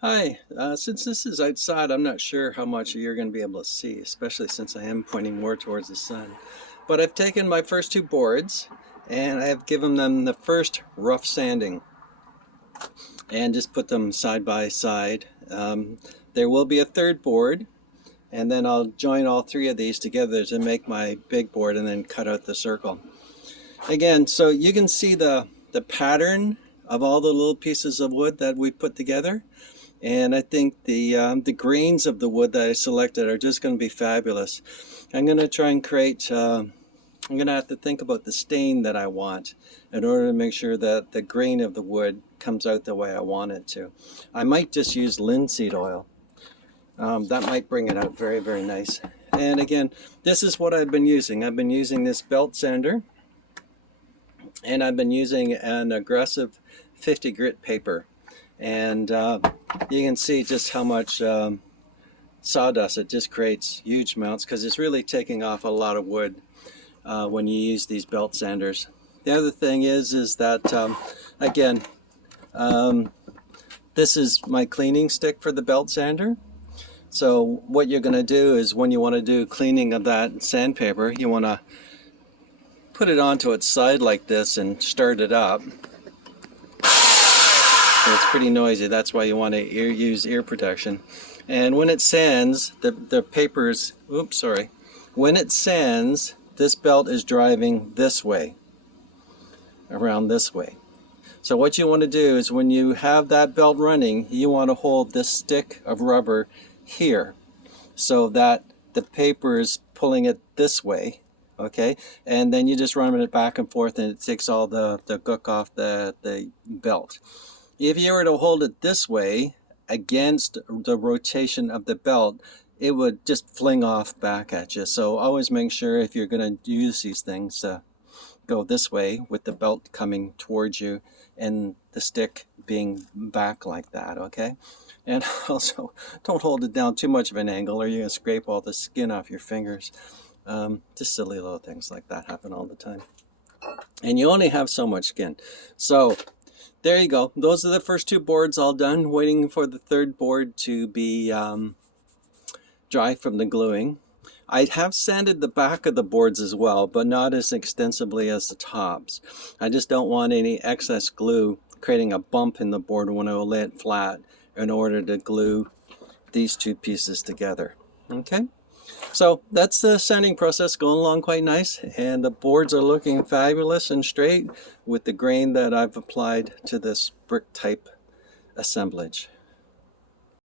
Hi, since this is outside, I'm not sure how much you're going to be able to see, especially since I am pointing more towards the sun. But I've taken my first two boards and I have given them the first rough sanding and just put them side by side. There will be a third board, and then I'll join all three of these together to make my big board and then cut out the circle. Again, so you can see the pattern of all the little pieces of wood that we put together. And I think the grains of the wood that I selected are just going to be fabulous. I'm going to try and create, I'm going to have to think about the stain that I want in order to make sure that the grain of the wood comes out the way I want it to. I might just use linseed oil. That might bring it out very, very nice. And again, this is what I've been using. I've been using this belt sander, and I've been using an aggressive 50 grit paper. And you can see just how much sawdust it just creates, huge amounts, because it's really taking off a lot of wood when you use these belt sanders. The other thing is that again, this is my cleaning stick for the belt sander. So what you're going to do is, when you want to do cleaning of that sandpaper, you want to put it onto its side like this and start it up. So it's pretty noisy. That's why you want to use ear protection. And when it sands, the paper's, oops, sorry. When it sands, this belt is driving this way, around this way. So what you want to do is, when you have that belt running, you want to hold this stick of rubber here so that the paper is pulling it this way, okay? And then you just run it back and forth, and it takes all the gook off the belt. If you were to hold it this way against the rotation of the belt, it would just fling off back at you. So always make sure, if you're going to use these things, go this way with the belt coming towards you and the stick being back like that, okay? And also, don't hold it down too much of an angle, or you're going to scrape all the skin off your fingers. Just silly little things like that happen all the time. And you only have so much skin. So there you go. Those are the first two boards all done, waiting for the third board to be dry from the gluing. I have sanded the back of the boards as well, but not as extensively as the tops. I just don't want any excess glue creating a bump in the board when I lay it flat, in order to glue these two pieces together. Okay, so that's the sanding process going along quite nice, and the boards are looking fabulous and straight with the grain that I've applied to this brick type assemblage.